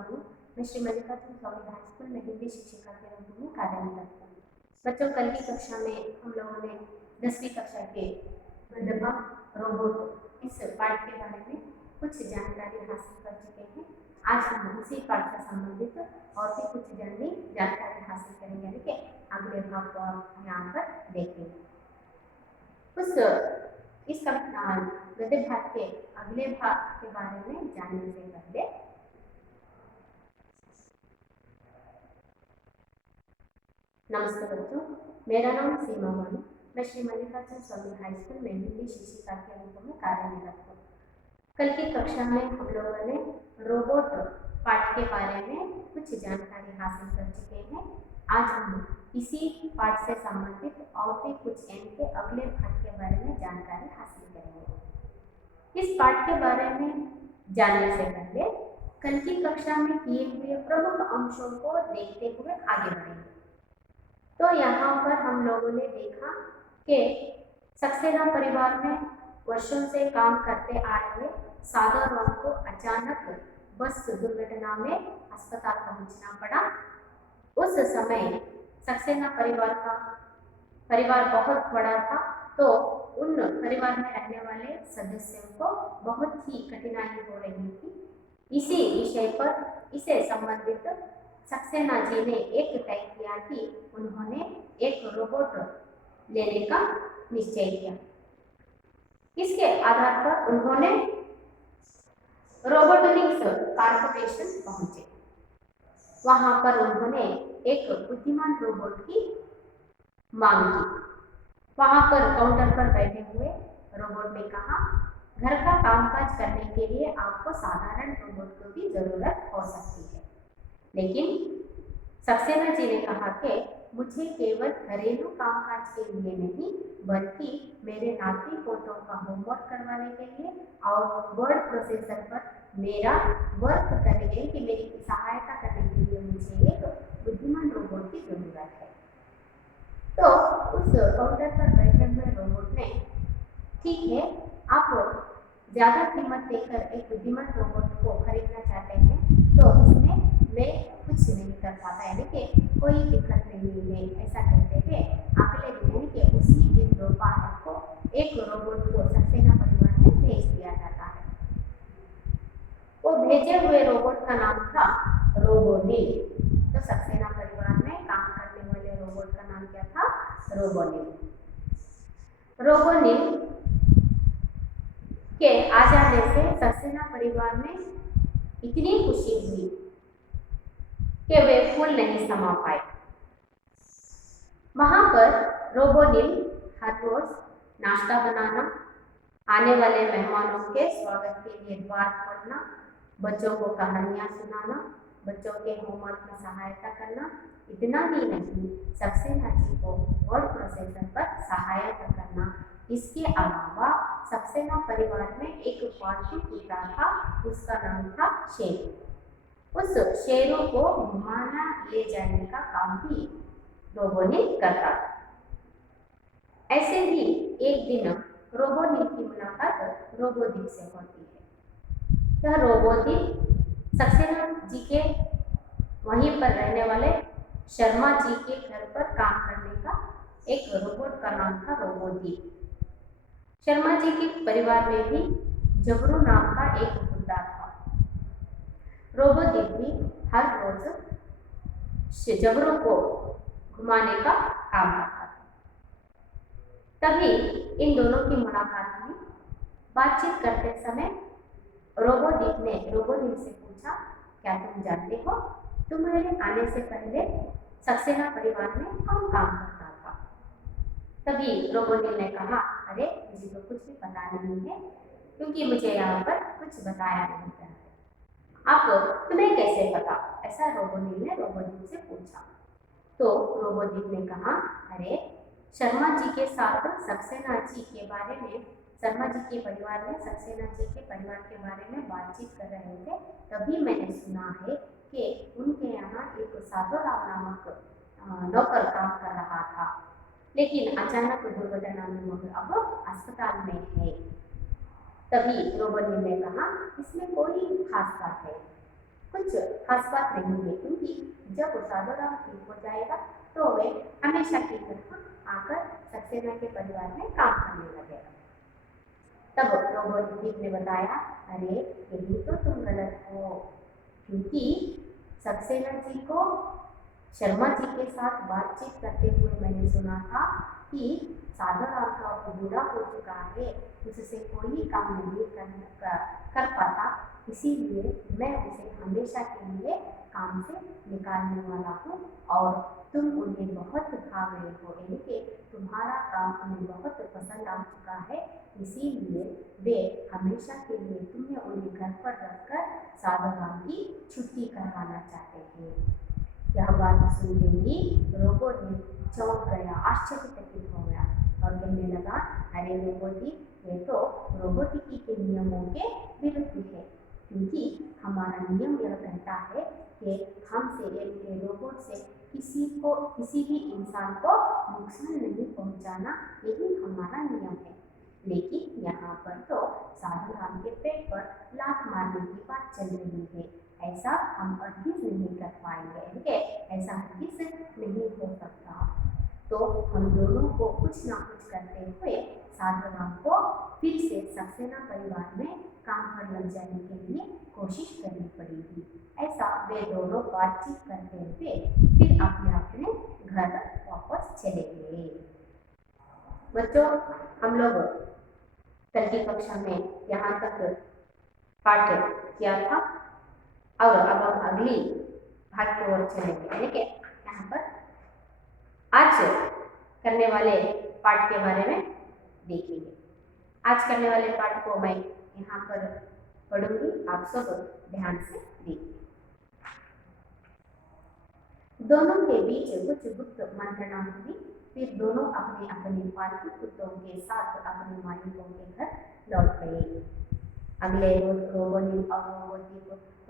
बानू। मैं श्री मल्लिकार्जुन स्वामी high school में हिंदी शिक्षिका के रूप में कार्यरत हूँ। बच्चों, कल की कक्षा में हम लोगों ने 10वीं कक्षा के रोबोट इस पाठ के बारे में कुछ जानकारी हासिल कर चुके हैं। आज हम उसी पाठ से संबंधित और भी कुछ जानकारी हासिल करेंगे, यानी कि अगले भाग को आप यहाँ पर देखेंगे। इस गद्य भाग के अगले भाग के बारे में जानने से पहले नमस्ते बच्चों, मेरा नाम सीमा बानू। मैं श्री मल्लिकार्जुन स्वामी हाई स्कूल में हिंदी शिक्षिका के रूप में कार्यरत हूँ। कल की कक्षा में हम लोगों ने रोबोट पाठ के बारे में कुछ जानकारी हासिल कर चुके हैं। आज हम इसी पाठ से संबंधित और भी कुछ एन के अगले भाग के बारे में जानकारी हासिल करेंगे। इस पाठ के बारे में जानने से पहले कल की कक्षा में किए हुए प्रमुख अंशों को देखते हुए आगे बढ़ेंगे। तो यहाँ पर हम लोगों ने देखा कि सक्सेना परिवार में वर्षों से काम करते आ रहे सादा राम को अचानक बस दुर्घटना में अस्पताल पहुंचना पड़ा। उस समय सक्सेना परिवार बहुत बड़ा था, तो उन परिवार में रहने वाले सदस्यों को बहुत ही कठिनाई हो रही थी। इसी विषय पर इसे संबंधित सक्सेना जी ने एक तय किया कि उन्होंने एक रोबोट लेने का निश्चय किया। इसके आधार पर उन्होंने रोबोटिक्स कॉर्पोरेशन पहुंचे। वहां पर उन्होंने एक बुद्धिमान रोबोट की मांग की। वहां पर काउंटर पर बैठे हुए रोबोट ने कहा, घर का कामकाज करने के लिए आपको साधारण रोबोट की भी जरूरत हो सकती है, लेकिन सक्सेना जी ने कहा कि मुझे केवल घरेलू कामकाज के लिए नहीं, बल्कि मेरे नाती पोतों का होमवर्क करवाने के लिए और वर्ड प्रोसेसर पर मेरा वर्क करने के लिए, मेरी सहायता करने के लिए मुझे एक बुद्धिमान रोबोट की जरूरत है। तो उस काउंटर पर बैठे हुए रोबोट ने, ठीक है, आप ज़्यादा कीमत देकर एक बुद्धिमान रोबोट को खरीदना चाहते हैं, तो इसमें मैं कुछ नहीं कर पाता, यानी कि कोई दिक्कत नहीं है। ऐसा कहते हुए अगले दिन, यानी कि उसी दिन दोपहर को एक रोबोट को सक्सेना परिवार में भेज दिया जाता है। वो भेजे हुए रोबोट का नाम था रोबोनिल। तो सक्सेना परिवार में काम करने वाले रोबोट का नाम क्या था? रोबोनिल। रोबोनिल के आ जाने से सक्सेना परिवार में इतनी खुशी हुई कि वे फूल नहीं समा पाए। वहां पर रोबोनिल हर रोज नाश्ता बनाना, आने वाले मेहमानों के स्वागत के लिए द्वार खोलना, बच्चों को कहानियां सुनाना, बच्चों के होमवर्क में सहायता करना, इतना ही नहीं, सक्सेना जी को वर्ड प्रोसेसर पर सहायता करना। इसके अलावा सक्सेना परिवार में एक पालतू कुत्ता था, उसका नाम था शेरू। उस शेरू को घुमाना ले जाने का काम भी रोबोनिल करता था। ऐसे ही एक दिन रोबोनिल की मुलाकात रोबोदिक से होती है। यह रोबोदिक सक्सेना जी के वहीं पर रहने वाले शर्मा जी के घर पर काम करने का एक रोबोट का नाम था रोबोदिक। शर्मा जी के परिवार में भी जबरू नाम का एक कुत्ता था। रोबोदिक भी हर रोज जबरू को घुमाने का काम करता था। तभी इन दोनों की मुलाकात हुई। बातचीत करते समय रोबोदिक ने रोबोनिल से पूछा, क्या तुम जानते हो, तुम्हारे आने से पहले सक्सेना परिवार में कौन काम करता था? तभी रोबोनिल ने कहा, अरे मुझे तो कुछ भी पता नहीं है, क्योंकि मुझे यहाँ पर कुछ बताया नहीं गया है। अब तुम्हें कैसे पता? ऐसा रोबोनिल ने रोबोदिक से पूछा। तो रोबोदिक ने कहा, अरे शर्मा जी के साथ सक्सेना जी के बारे में, शर्मा जी के परिवार में सक्सेना जी के परिवार के बारे में बातचीत कर रहे थे, तभी मैंने सुना है कि उनके यहाँ एक साधुराव नामक नौकर काम कर रहा था, लेकिन अचानक दुर्घटना में वह अब अस्पताल में है। तभी रोबोनिल ने कहा, इसमें कोई खास बात है, कुछ खास बात नहीं है, क्योंकि जब साधुराम ठीक हो जाएगा तो वे हमेशा की तरह आकर सक्सेना के परिवार में काम करने लगेगा। तब रोबोटिक ने बताया, अरे यही तो तुम गलत हो, क्योंकि सक्सेना जी को शर्मा जी के साथ बातचीत करते हुए मैंने सुना था कि साधुराम का बूढ़ा हो चुका है, उससे कोई काम नहीं कर पाता, इसीलिए मैं उसे हमेशा के लिए काम से निकालने वाला हूँ और तुम उन्हें बहुत भा गए हो, यानी कि तुम्हारा काम उन्हें बहुत पसंद आ चुका है, इसीलिए वे हमेशा के लिए तुम्हें उन्हें घर पर रखकर साधुराम की छुट्टी करवाना चाहते हैं। यह बात सुनते ही रोबोट ने चौंक गया, आश्चर्यचकित हो गया और कहने लगा, अरे रोबोटी, ये तो रोबोटिकी के नियमों के विरुद्ध है, क्योंकि हमारा नियम यह कहता है कि हमसे रोबोट से किसी भी इंसान को नुकसान नहीं पहुंचाना, यही हमारा नियम है। लेकिन यहाँ पर तो साधुराम के पेट पर लात मारने की बात चल रही है, ऐसा हम हरगिज नहीं कर पाएंगे, ऐसा हरगिज नहीं हो सकता। तो हम दोनों को कुछ ना कुछ करते हुए साधुराम को फिर से सक्सेना परिवार में काम पर लग जाने के लिए कोशिश करनी पड़ेगी। ऐसा वे दोनों बातचीत करते हुए फिर अपने अपने घर वापस चले गए। बच्चों, हम लोग कल की कक्षा में यहाँ तक पाठ किया था और अब हम अगली भाग की ओर चलेंगे, यानी कि यहाँ पर आज करने वाले पाठ के बारे में देखेंगे। आज करने वाले पाठ को मैं यहाँ पर पढ़ूंगी, आप सब ध्यान से देखिए। दोनों के बीच कुछ गुप्त मंत्रणा हुई, फिर दोनों अपने अपने पालतू कुत्तों के साथ अपने मालिकों के घर लौट गए। अगले रोज रोबोनिक और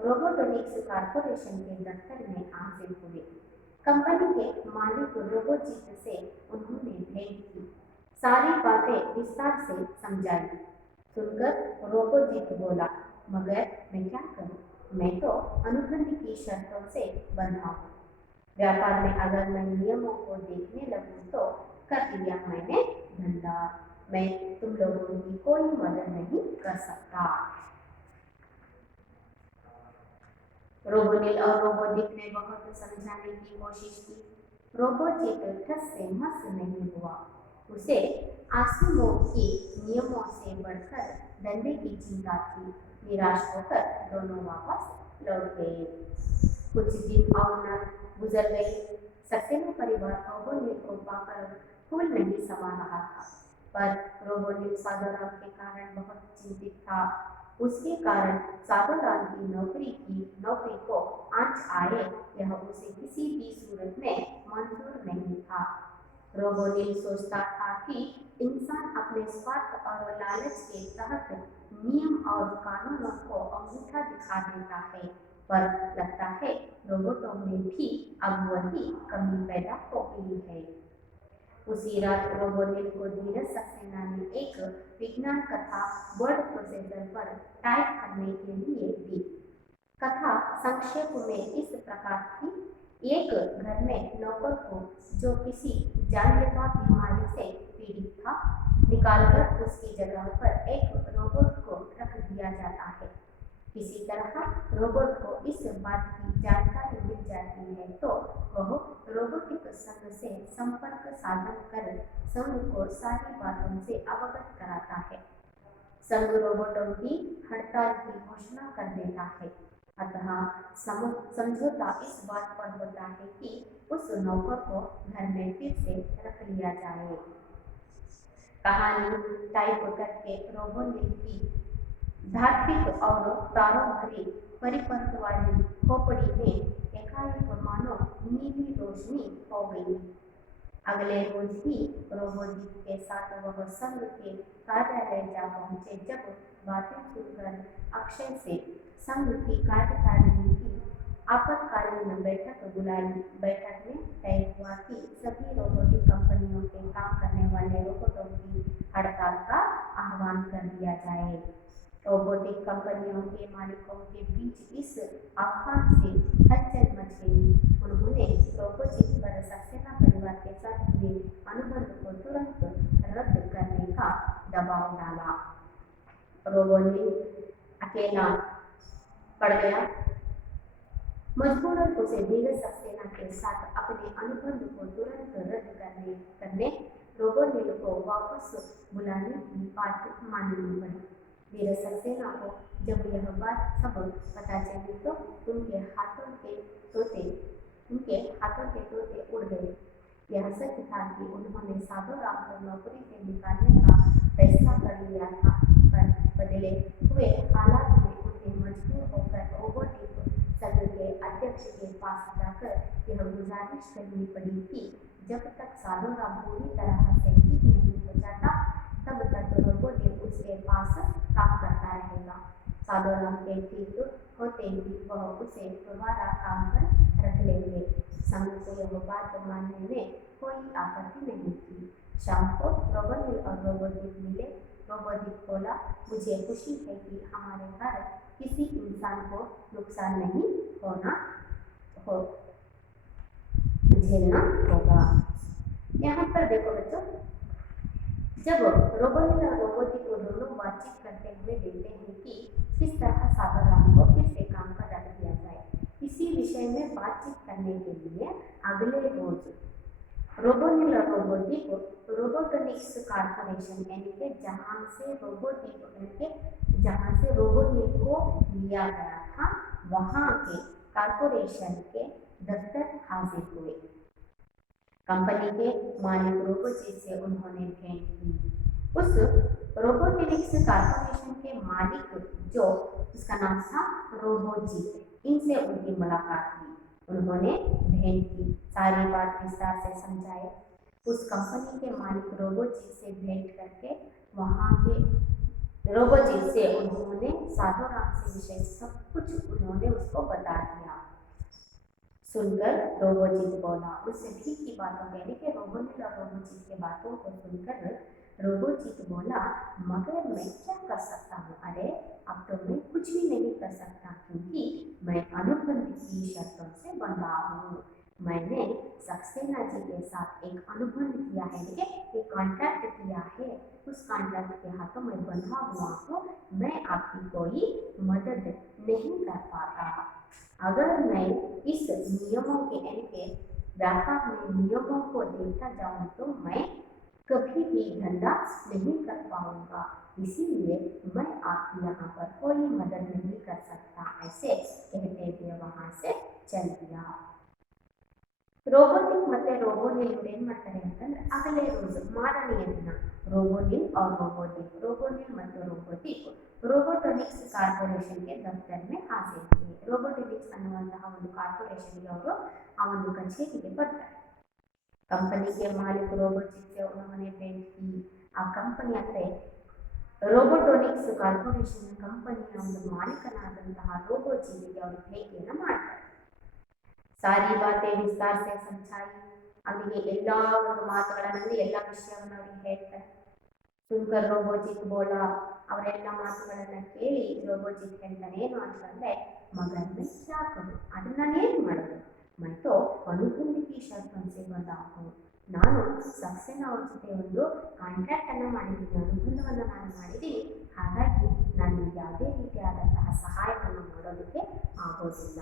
रोबोटिक्स कॉर्पोरेशन के दफ्तर में हाजिर हुए। कंपनी के मालिक रोबोजीत से उन्होंने भेंट की, सारी बातें विस्तार से समझाई। सुनकर रोबोजीत बोला, मगर मैं क्या करूं, मैं तो अनुबंध की शर्तों से बंधा हूँ। व्यापार में अगर मैं नियमों को देखने लगूं तो कर लिया मैंने धंधा, मैं तुम लोगों की कोई मदद नहीं कर सकता। रोबोनिल और रोबोजित ने बहुत समझाने की कोशिश की। रोबोजित ठस से मस नहीं हुआ, उसे आसुमों के नियमों से बढ़कर धंधे की चिंता थी। निराश होकर दोनों वापस लौट गए। कुछ दिन और न गुजर गए। सक्सेना परिवार रोबोनिल को पाकर फूल नहीं समा रहा था, पर रोबोनिल साधुराम के कारण बहुत चिंतित था। उसके कारण साधुराम की नौकरी को आंच आए, यह उसे किसी भी सूरत में मंजूर नहीं था। रोबोनिल सोचता था कि इंसान अपने स्वार्थ और लालच के तहत नियम और कानूनों को अंगूठा दिखा देता है, पर लगता है रोबोटों में भी अब वही कमी पैदा हो गई है। उसी रात रोबोनिल को धीरज सक्सेना ने एक विज्ञान कथा वर्ड प्रोसेसर पर टाइप करने के लिए दी। कथा संक्षेप में इस प्रकार थी, एक घर में नौकर को जो किसी जानलेवा बीमारी से पीड़ित था, निकालकर उसकी जगह पर एक रोबोट को रख दिया जाता है। किसी तरह रोबोट को इस बात की जानकारी मिल जाती है तो वह रोबोटिक संघ से संपर्क साधन कर संघ को सारी बातों से अवगत कराता है। संघ रोबोटों की हड़ताल की घोषणा कर देता है। अतः समझौता इस बात पर होता है कि उस नौकर को घर में फिर से रख लिया जाए। कहानी टाइप करके रोबोनिल की धार्मिक और तारों भरी परिपंथ वाली खोपड़ी में एकाएक मानो नीली रोशनी हो गई। अगले रोज ही रोबोजित के साथ वह संघ के कार्यालय जा पहुंचे। जब बातें सुनकर अक्षय से संघ की कार्यकारिणी की आपातकालीन बैठक बुलाई। बैठक में तय हुआ कि सभी रोबोटिक कंपनियों के काम करने वाले रोबोटों की हड़ताल का आह्वान कर दिया जाए। रोबोटिक कंपनियों के मालिकों के बीच इस आह्वान से पर सक्सेना परिवार के साथ हुए अनुबंध को तुरंत रद्द करने का दबाव डाला। रोबोनिल अकेला पड़ गया। मजबूरन उसे वीर सक्सेना के साथ अपने अनुबंध को तुरंत रद्द करने रोबोनिल को वापस बुलाने की बात माननी पड़ी। वीर सक्सेना को जब यह बात सब पता चली तो उनके हाथों के तोते उड़ गए। यह सच था कि उन्होंने साधुराम को नौकरी से निकालने का फैसला कर लिया था, पर बदले हुए हालात में उन्हें मजबूर होकर रोबोटिक संघ के अध्यक्ष के पास जाकर यह गुजारिश करनी पड़ी कि जब तक साधुराम पूरी तरह से ठीक नहीं हो जाता तब तक रोबोटिक उसके पास काम करता रहेगा। साधुराम के ठीक होते ही वह उसे दोबारा काम पर रख लेंगे। संघ को यह बात मानने में कोई आपत्ति नहीं थी। शाम को रोबोनिल और रोबोटिक मिले। रोबोटिक बोला, मुझे खुशी है कि हमारे कारण किसी इंसान को नुकसान नहीं झेलना होगा। यहाँ पर देखो बच्चों, जब रोबोनिल और रोबोटिक को दोनों बातचीत करते हुए देखते हैं कि किस तरह साधुराम को फिर से काम पर रख दिया जाए, इसी विषय में बातचीत करने के लिए अगले रोज रोबोनिल और रोबोटिक रोबोटॉनिक्स कॉर्पोरेशन यानी कि जहाँ से रोबोनिल को लिया गया था वहाँ के कॉर्पोरेशन के दफ्तर हाजिर हुए। कंपनी के मालिक रोबोजी से उन्होंने भेंट की। उस रोबोटिक्स कॉर्पोरेशन के मालिक जो उसका नाम था रोबोजी, इनसे उनकी मुलाकात हुई। उन्होंने भेंट की, सारी बात विस्तार से समझाए। उस कंपनी के मालिक रोबोजी से भेंट करके वहाँ के रोबोजी से उन्होंने साधुराम से विषय सब कुछ उन्होंने उसको बता दिया। सुनकर रोबोजीत बोला, उससे ठीक की बातों यानी कि रोबोनिल और रोबोजीत के बातों को सुनकर रोबोजीत बोला, मगर मैं क्या कर सकता हूँ? अरे अब तो मैं कुछ भी नहीं कर सकता क्योंकि मैं अनुबंध की शर्तों से बंधा हूँ। मैंने सक्सेना जी के साथ एक अनुबंध किया है, एक कॉन्ट्रैक्ट किया है, उस कॉन्ट्रैक्ट के हाथों में बंधा हुआ हूँ। मैं आपकी कोई मदद नहीं कर पाता। अगर मैं इस नियमों के यानी के व्यापार में नियमों को देखता जाऊं तो मैं कभी भी धंधा नहीं कर पाऊंगा, इसीलिए मैं आपकी यहाँ पर कोई मदद नहीं कर सकता। ऐसे कहते हुए वहां से चल दिया। रोबोटिक ಮತ್ತೆ ರೋಬೋನಿಲ್ ಏನು ಮಾಡ್ತಾರೆ ಅಂತಂದ್ರೆ ಆಗಲೇ ಮಾರನೆಯ ದಿನ रोबोनिल ಮತ್ತು रोबोटिक रोबोटॉनिक्स ಕಾರ್ಪೊರೇಷನ್ ಗೆ ದಫ್ತರ್ में हाजिर हुए। रोबोटॉनिक्स ಅನ್ನುವಂತಹ ಒಂದು ಕಾರ್ಪೊರೇಷನ್ ಗೆ ಅವರು ಆ ಒಂದು ಕಚೇರಿಗೆ ಬರ್ತಾರೆ। कंपनी के मालिक रोबोटिक से उन्होंने भेंट की। आ कंपनी ಅಂದ್ರೆ रोबोटॉनिक्स ಕಾರ್ಪೊರೇಷನ್ ಕಂಪನಿಯ ಒಂದು ಮಾಲೀಕನಾದಂತಹ ರೋಬೋಜಿಗೆ ಅವರು ಭೇಟಿಯನ್ನು ಮಾಡ್ತಾರೆ। सारी बातें विस्तार से समझाई। ಅವರಿಗೆ ಎಲ್ಲಾ ಒಂದು ಮಾತುಗಳನ್ನು ಎಲ್ಲಾ ವಿಷಯವನ್ನು ಅವರಿಗೆ ಹೇಳ್ತಾರೆ। सुनकर रोबोजित बोला, ಅವರೆಲ್ಲ ಮಾತುಗಳನ್ನು ಕೇಳಿ रोबोजित ಹೇಳ್ತಾನೆ ಏನು ಅಂತಂದ್ರೆ, मगर मैं क्या करूं? ಅದನ್ನ ನಾನು ಏನು ಮಾಡೋದು? मैं तो अनुबंध की शर्तों से बंधा हूं। ನಾನು सक्सेना ಅವರ ಜೊತೆ ಒಂದು ಕಾಂಟ್ರಾಕ್ಟ್ ಅನ್ನು ಮಾಡಿದ್ದೀನಿ, ಅನುಬಂಧವನ್ನು ನಾನು ಮಾಡಿದ್ದೀನಿ। ಹಾಗಾಗಿ ನಾನು ಯಾವುದೇ ರೀತಿಯಾದಂತಹ ಸಹಾಯವನ್ನು ಮಾಡೋದಕ್ಕೆ ಆಗೋದಿಲ್ಲ।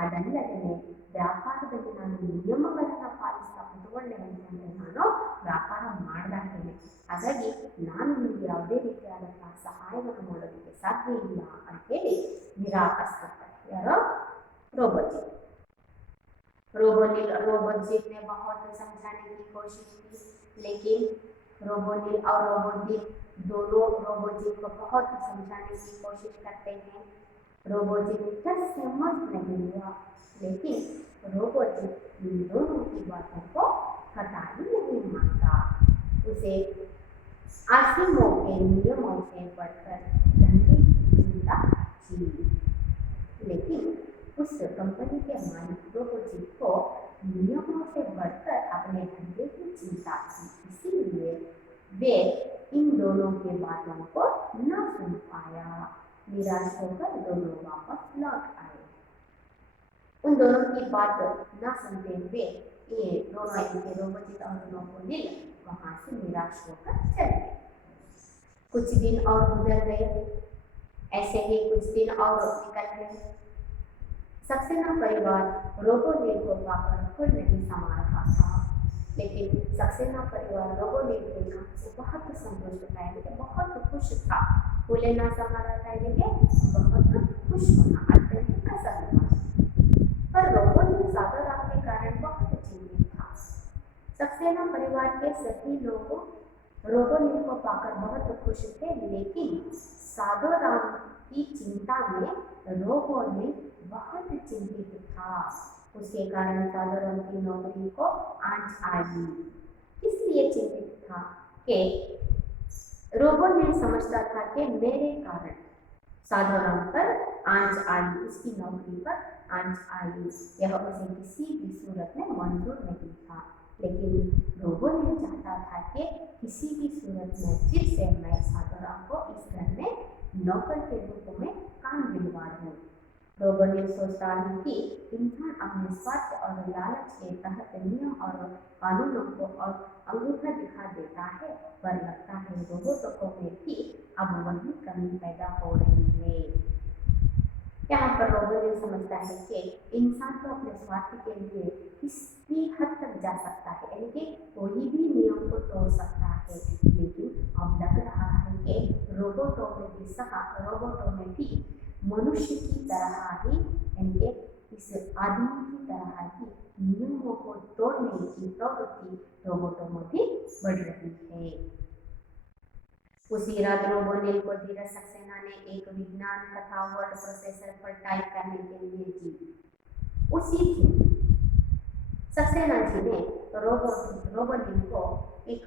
ಅದಲ್ಲದೆ ವ್ಯಾಪಾರದಲ್ಲಿ ನಾನು ನಿಯಮಗಳನ್ನು ಪಾಲಿಸ್ತಾ ಕುತ್ಕೊಂಡೆ ಅಂತಂದರೆ ನಾನು ವ್ಯಾಪಾರ ಮಾಡ್ದಾಗೇನೆ, ಹಾಗಾಗಿ ನಾನು ನಿಮಗೆ ಯಾವುದೇ ರೀತಿಯಾದಂತಹ ಸಹಾಯವನ್ನು ಮಾಡೋದಕ್ಕೆ ಸಾಧ್ಯ ಇಲ್ಲ ಅಂತೇಳಿ ನಿರಾಕರಿಸ್ತಾರೆ। ಯಾರೋ रोबोजित। रोबोजित ने बहुत समझाने की कोशिश की, लेकिन रोबोनिल और रोबोजित दोनों रोबोजित को बहुत समझाने की कोशिश करते हैं। रोबोजित तक सहमत नहीं हुआ, लेकिन रोबोजित इन दोनों की बातों को कतई नहीं मानता। उसे आसिमों के नियमों से बढ़कर धंधे की चिंता थी, लेकिन उस कंपनी के मालिक रोबोजित को नियमों से बढ़कर अपने धंधे की चिंता थी, इसीलिए वे इन दोनों की बातों को न सुन पाया। निराश होकर दोनों वापस लौट आए। उन दोनों की बात न सुनते हुए ये दोनों इनके रोबोटिक और रोबोनिल वहाँ से निराश होकर चले गए। कुछ दिन और गुजर गए, ऐसे ही कुछ दिन और निकल गए। सक्सेना परिवार रोबोनिल को पाकर खुद नहीं समा रहा था, लेकिन सक्सेना परिवार रोबोनिल के काम से बहुत संतुष्ट था, यानी बहुत खुश था। फूले ना समा रहा था, बहुत खुश होना, अत्यंत प्रसन्न होना। पर रोबोनिल सादोराम के कारण बहुत चिंतित था। सक्सेना परिवार के सभी लोग रोबोनिल को पाकर बहुत खुश थे, लेकिन सादोराम की चिंता में रोबोनिल बहुत चिंतित था। उसके कारण सादोराम की नौकरी को आंच आई। इसलिए चिंतित था कि रोबोनिल समझता था कि मेरे कारण सादोराम पर आंच आई, उसकी नौकरी पर आंच आई, यह उसे किसी भी सूरत में मंजूर नहीं था। लेकिन रोबोनिल चाहता था कि किसी भी सूरत में फिर से मैं सादोराम को इस घर में नौकर के रूप में काम दिलवा दूं। रोबोनिल सोचता है कि इंसान अपने स्वार्थ और लालच के तहत नियम और कानूनों को और अंगूठा दिखा देता है, पर लगता है रोबोटों में भी अब वही कमी पैदा हो रही है। यहाँ पर रोबोनिल समझता है कि इंसान तो अपने स्वार्थ के लिए किसी हद तक जा सकता है, यानी कि कोई भी नियम को तोड़ सकता है, लेकिन अब लग रहा है कि रोबोटों में भी मनुष्य की तरह ही, यानी इस आदमी की तरह ही नियमों को तोड़ने की प्रवृत्ति रोबोटों में भी बढ़ रही है। उसी रात रोबोनिल को धीरज सक्सेना ने एक विज्ञान कथा वर्ड प्रोसेसर पर टाइप करने के लिए दी। उसी दिन सक्सेना जी ने रोबोनिल को एक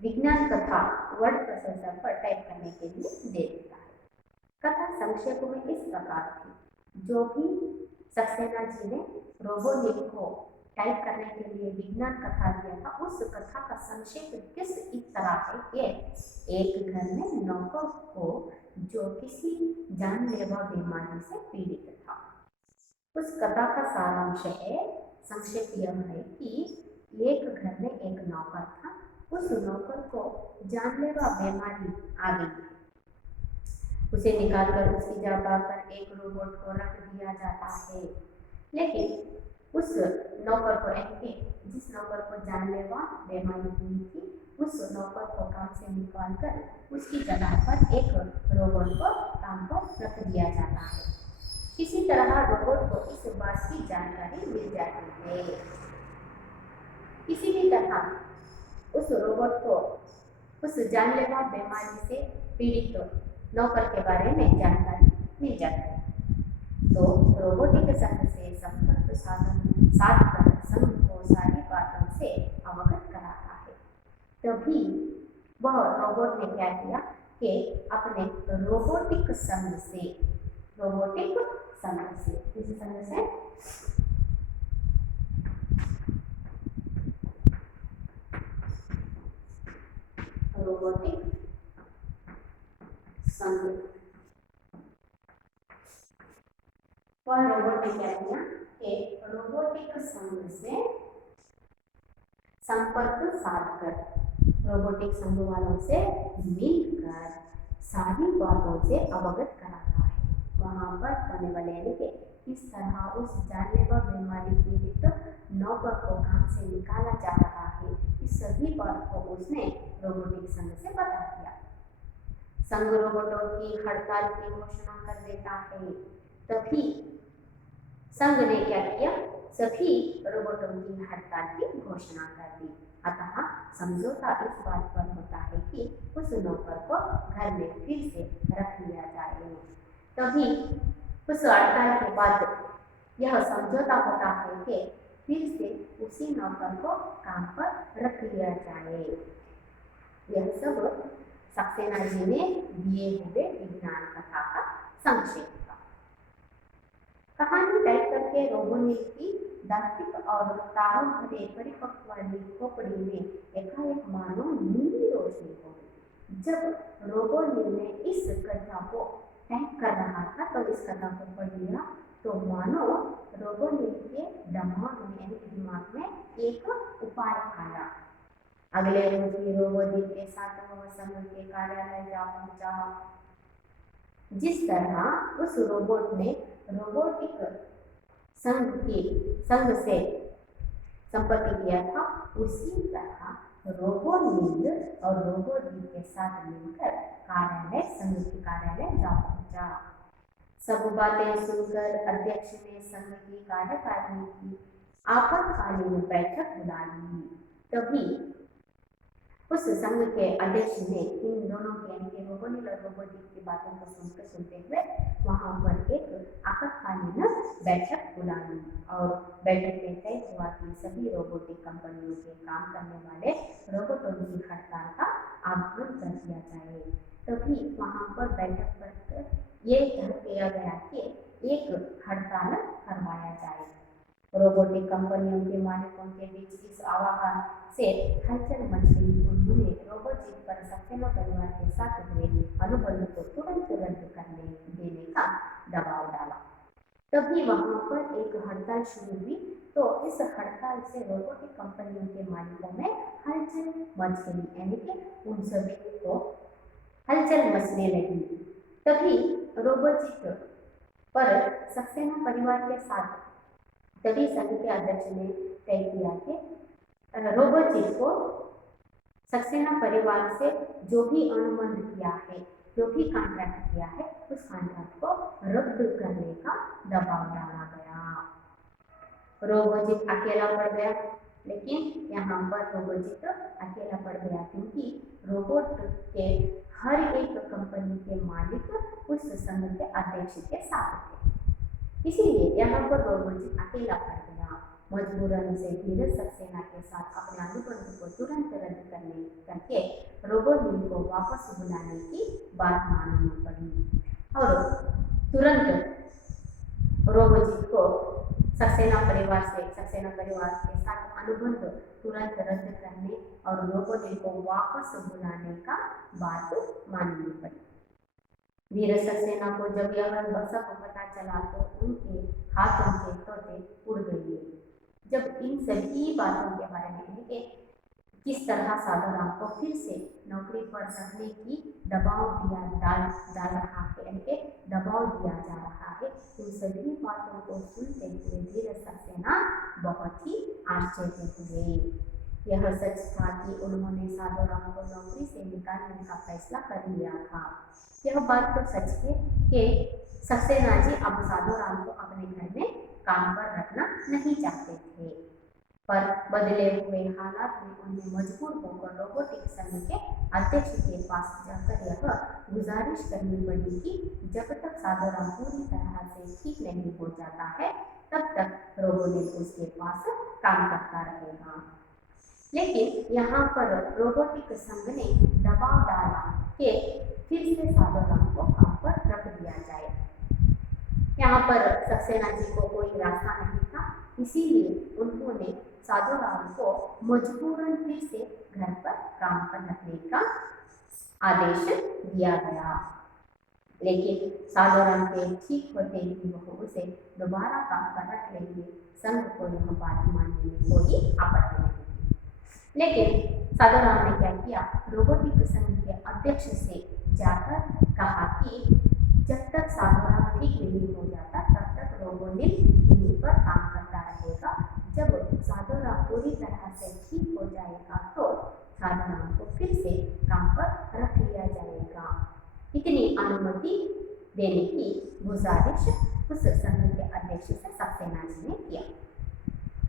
विज्ञान कथा वर्ड प्रोसेसर पर टाइप करने के लिए दे देता है। कथा संक्षेप में इस प्रकार थी। जो भी सक्सेना जी ने रोबोनिल को टाइप करने के लिए विज्ञान कथा दिया था, उस कथा का संक्षेप इस तरह है कि एक घर में नौकर को जो किसी जानलेवा बीमारी से पीड़ित था। उस कथा का सारांश है, संक्षेप यह है कि एक घर में एक नौकर था। उस नौकर को जानलेवा बीमारी आ गई। उसे निकालकर उसकी जगह पर एक रोबोट को रख दिया जाता है, लेकिन उस नौकर को, जिस नौकर को जानलेवा बीमारी हुई थी, उस नौकर को काम से निकालकर उसकी जगह पर एक रोबोट को काम पर रख दिया जाता है। किसी तरह रोबोट को इस बात की जानकारी मिल जाती है। किसी भी तरह उस रोबोट को उस जानलेवा बीमारी से पीड़ित नौकर के बारे में जानकारी मिल जाती है। तो रोबोटिक संघ से संपर्क साधकर संघ को सारी बातों से अवगत कराता है। तभी वह रोबोट ने क्या किया कि अपने रोबोटिक संघ से किस संघ से रोबोटिक संघ, वह रोबोट ने क्या किया कि रोबोटिक संघ से संपर्क साधकर रोबोटिक संघ वालों से मिलकर सारी बातों से अवगत कराता है। वहां पर होने वाले, यानी कि किस तरह उस जानलेवा बीमारी पीड़ित नौकर को काम से निकाला जा रहा है, इस सभी बात को उसने रोबोटिक संघ से बता दिया। संघ रोबोटों की हड़ताल की घोषणा कर देता है। तभी संघ ने क्या किया, सभी रोबोटों की हड़ताल की घोषणा कर दी। अतः समझौता इस बात पर होता है कि उस नौकर को घर में फिर से रख लिया जाए। तभी उस हड़ताल के बाद यह समझौता होता है कि फिर से उसी नौकर को काम पर रख लिया जाए। यह सब सक्सेना जी ने दिए हुए विज्ञान कथा का संक्षेप था। कहानी टाइप करके रोबोनिल की दार्शनिक और तारों भरे परिपक्व वाली खोपड़ी में एकाएक मानो नीली रोशनी हो गई। जब रोबोनिल ने इस कथा को टाइप कर रहा था तो इस कथा को पढ़ लिया तो मानो रोबोनिल के दिमाग में, यानी कि दिमाग में एक उपाय आया। अगले रोज ही रोबोजित के साथ वह संघ के कार्यालय जा पहुंचा। जिस तरह उस रोबोट ने रोबोटिक संघ से संपर्क किया था, उसी तरह रोबोनील और रोबोजीत के साथ मिलकर संघ के कार्यालय जा पहुंचा। सब बातें सुनकर अध्यक्ष ने संघ की कार्यकारिणी की आपातकालीन बैठक बुला ली। तभी उस संघ के अध्यक्ष ने इन दोनों के यानी कि रोबोनील और रोबोजीत की बातों को सुनते हुए वहां पर एक आपातकालीन बैठक बुला ली और बैठक में तय हुआ कि सभी रोबोटिक कंपनियों के काम करने वाले रोबोटों की हड़ताल का आह्वान कर दिया जाए। तभी वहां पर बैठक पर ये तय किया गया कि एक हड़ताल करवाया जाए। रोबोटिक कंपनियों के मालिकों के बीच इस आह्वान से हलचल मच गई। उन्होंने रोबोजीत पर सक्सेना परिवार के साथ हुए अनुबंध को तुरंत रद्द करने देने का दबाव डाला। तभी वहां पर एक हड़ताल शुरू हुई। तो इस हड़ताल से रोबोटिक कंपनियों के मालिकों में हलचल मच गई, यानी कि उन सभी को हलचल मचने लगी। तभी रोबोजीत पर सक्सेना परिवार के साथ तभी संघ के अध्यक्ष ने तय किया कि रोबोजीत को सक्सेना परिवार से जो भी अनुबंध किया है, जो भी कॉन्ट्रैक्ट किया है, उस कॉन्ट्रैक्ट को रद्द करने का दबाव डाला गया। रोबोजीत अकेला पड़ गया, लेकिन यहाँ पर रोबोजीत अकेला पड़ गया क्योंकि रोबोट के हर एक कंपनी के मालिक उस संघ के अध्यक्ष के साथ थे। इसीलिए यहाँ पर रोबोजीत अकेला पड़ गया। मजबूरन से धीरज सक्सेना के साथ अपने अनुबंध को तुरंत रद्द करके रोबोनील को वापस बुलाने की बात माननी पड़ी और तुरंत रोबोजीत को सक्सेना परिवार के साथ अनुबंध तुरंत रद्द करने और रोबोनील को वापस बुलाने का बात माननी पड़ी। वीर सक्सेना को जब यह सब पता चला तो उनके हाथों के तोते उड़ गए। जब इन सभी बातों के बारे में किस तरह साधुराम को फिर से नौकरी पर रखने की दबाव डाल रहा है, यानी कि दबाव दिया जा रहा है, इन सभी बातों को सुनते हुए वीर सक्सेना बहुत ही आश्चर्य हुए। यह सच था कि उन्होंने साधुराम को नौकरी से निकालने का फैसला कर लिया था। यह बात तो सच है कि सक्सेना जी अब साधुराम को अपने घर में काम पर रखना नहीं चाहते थे, पर बदले हुए हालात में उन्हें मजबूर होकर रोबोटिक संघ के अध्यक्ष के पास जाकर यह गुजारिश करनी पड़ी कि जब तक साधुराम पूरी तरह से ठीक नहीं हो जाता है तब तक रोबोनील उसके पास काम करता रहेगा। लेकिन यहाँ पर रोबोटिक संघ ने दबाव डाला कि फिर से साधुराम को काम पर रख दिया जाए। यहाँ पर सक्सेना जी को कोई रास्ता नहीं था, इसीलिए उन्होंने साधुराम को मजबूरन फिर से घर पर काम पर रखने का आदेश दिया गया। लेकिन साधुराम के ठीक होते ही वह उसे दोबारा काम पर रख लेंगे। संघ को यह बात मानने में कोई आपत्ति नहीं थी। लेकिन साधुराम ने क्या किया, रोबोटिक संघ के अध्यक्ष से जाकर कहा कि जब तक साधुराम ठीक नहीं हो जाता तब तक रोबोनील यहीं पर काम करता रहेगा। जब साधुराम पूरी तरह से ठीक हो जाएगा तो साधुराम को फिर से काम पर रख लिया जाएगा। इतनी अनुमति देने की गुजारिश उस संघ के अध्यक्ष से सक्सेना जी ने किया।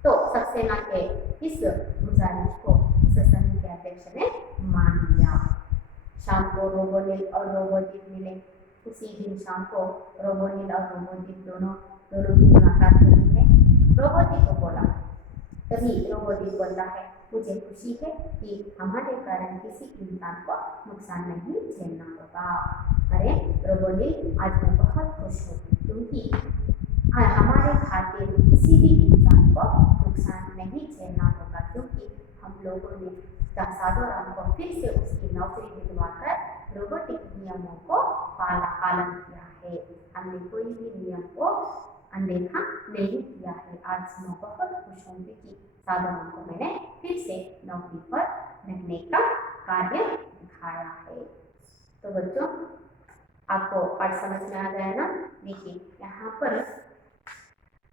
तो सक्सेना के इस गुजारिश को उस संघ के अध्यक्ष ने मान लिया। शाम को रोबोनील और रोबोजीत मिले। उसी दिन शाम को रोबोनील और रोबोजीत दोनों की मुलाकात होती है। रोबोजीत को बोला, तभी रोबोजीत बोलता है, मुझे खुशी है कि हमारे कारण किसी इंसान को नुकसान नहीं झेलना होगा। अरे रोबोनील, आज मैं बहुत खुश हूँ क्योंकि हमारे खातिर किसी भी इंसान को नुकसान नहीं झेलना होगा, क्योंकि हम लोगों ने साधुराम को फिर से उसकी नौकरी दिलवाकर रोबोटिक नियमों को पालन किया है। हमने कोई भी नियम को अनदेखा नहीं किया है। आज मैं बहुत खुश हूँ कि साधना को मैंने फिर से नौकरी पर रखने का कार्य दिखाया है। तो बच्चों, आपको पाठ समझ में आ गया ना? देखिए, यहाँ पर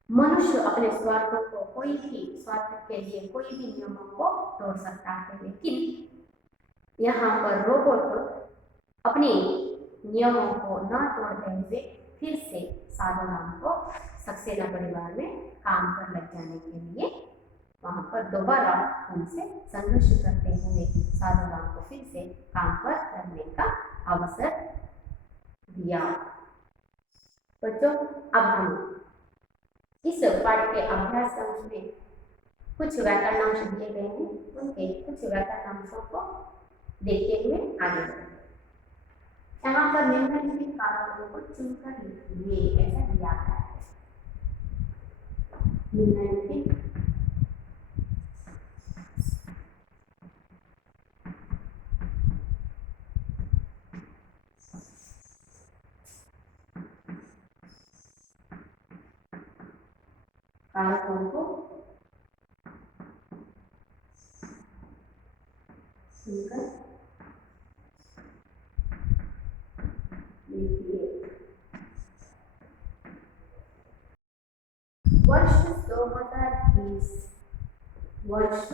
मनुष्य अपने स्वार्थ को कोई भी स्वार्थ के लिए कोई भी नियमों को तोड़ सकता है, लेकिन यहाँ पर रोबोट अपने नियमों को न तोड़ते हुए फिर से साधु राम को सक्सेना परिवार में काम पर लग जाने के लिए वहां पर दोबारा उनसे संघर्ष करते हुए साधु राम को फिर से काम पर करने का अवसर दिया। बच्चों, अब हम इस पाठ के अभ्यास अंश में कुछ व्याकरणांश दिए गए हैं, उनके कुछ व्याकरणांशों को देखते हुए आगे बढ़ेंगे। यहाँ पर निम्नलिखित कारकों को चुनकर लिखिए, ऐसा दिया गया है। निम्नलिखित कारकों को चुनकर लिखिए। वर्ष 2020 वर्ष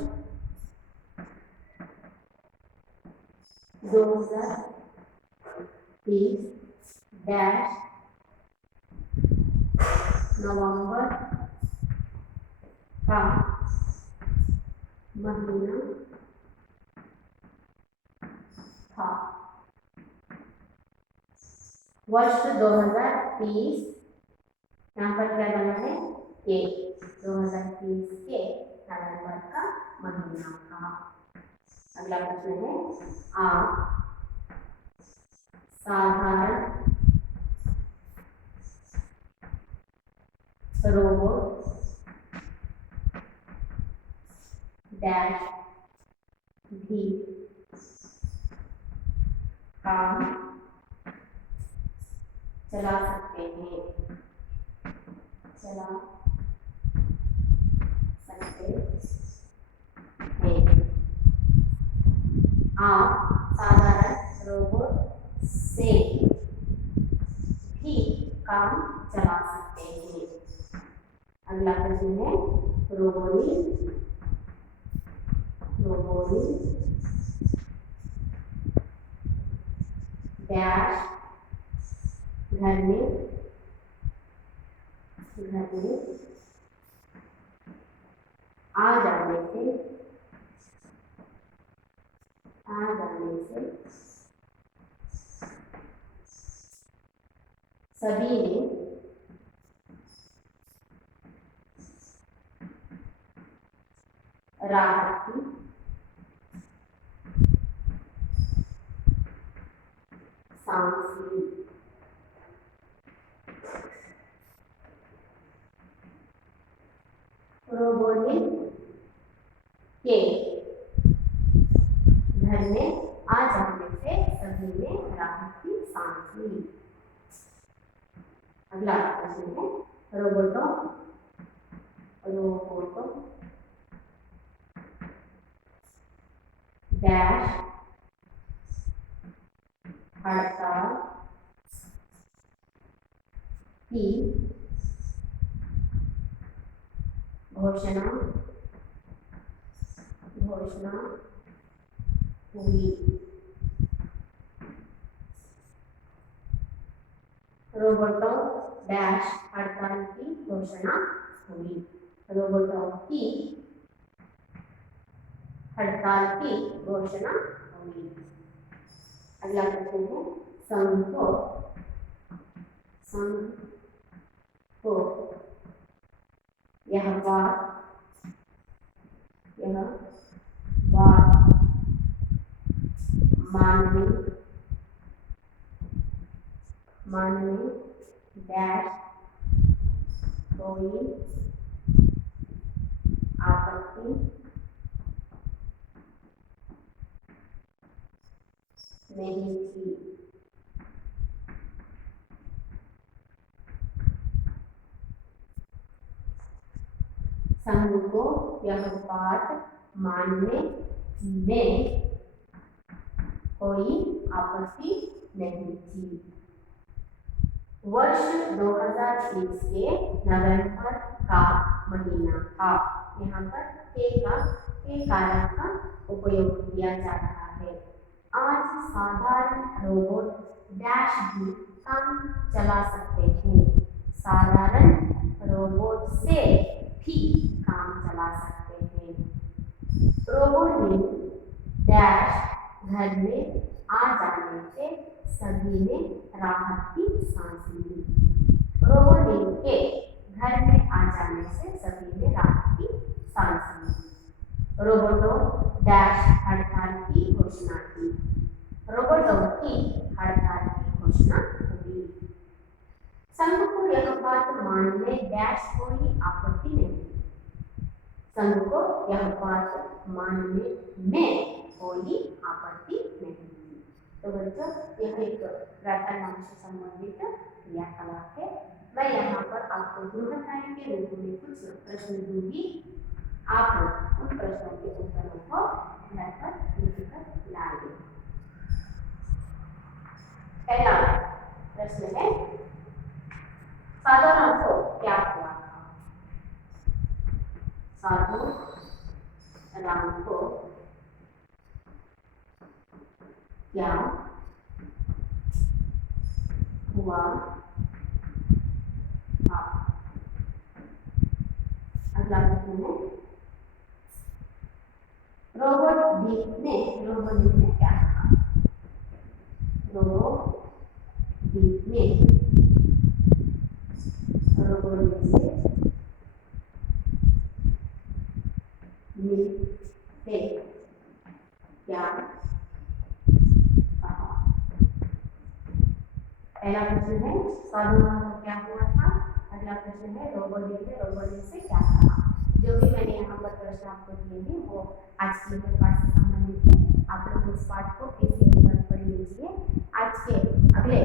2020 डैश नवंबर का महीना था। वर्ष 2030 यहाँ पर क्या बना है कि 2030 के नवंबर का महीना था। अगला प्रश्न है, आप साधारण रोबोट डैश भी काम चला सकते हैं, चला सकते हैं। आप साधारण रोबोट से भी काम चला सकते हैं। अगला प्रश्न है, रोबोटिक डैश घर में आ जाने से सभी ने राहत की सांस ली। रोबोटिक के घर में आ जाने से सभी ने राहत की सांस ली। अगला प्रश्न है, रोबोटों डैश हड़ताल की घोषणा हुई। रोबोटों डैश हड़ताल की घोषणा हुई। रोबोटों की हड़ताल की घोषणा हुई। अगला प्रश्न है, संघ को यह बात मानने डैश कोई आपत्ति नहीं थी। संघ को यह बात मानने में कोई आपत्ति नहीं थी। वर्ष 2020 के नवंबर का महीना था। यहाँ पर के कारक का उपयोग किया जा रहा है। आज साधारण रोबोट डैश भी काम चला सकते हैं। साधारण रोबोट से भी काम चला सकते हैं। रोबोट ने डैश घर में आ जाने से सभी ने राहत की सांस ली। रोबोट के घर में आ जाने से सभी ने राहत की सांस ली। रोबोटों डैश हड़ताल की घोषणा की। रोबोटों की हड़ताल की घोषणा हुई। संघ को यह बात मानने डैश कोई आपत्ति नहीं। संघ को यह बात मानने में कोई आपत्ति नहीं। तो बच्चों यह एक व्याकरण नाम से संबंधित क्रियाकलाप है। मैं यहाँ पर आपको गृहकार्य के रूप में कुछ प्रश्न दूंगी। आप उन प्रश्नों के उत्तरों को घर पर लिखकर लाएंगे। पहला प्रश्न है, साधु राम को क्या हुआ था? साधु राम को क्या हुआ था? अगला प्रश्न है, रोबोट ने क्या कहा? रोबोट से क्या कहा? पहला प्रश्न है साधु राम को क्या हुआ था। अगला प्रश्न है रोबोट से क्या कहा। जो भी मैंने यहाँ पर प्रश्न आपको दिए हैं वो आज के पाठ से संबंधित है। आप लोग इस पाठ को फिर से एक बार पढ़ लीजिए। आज के अगले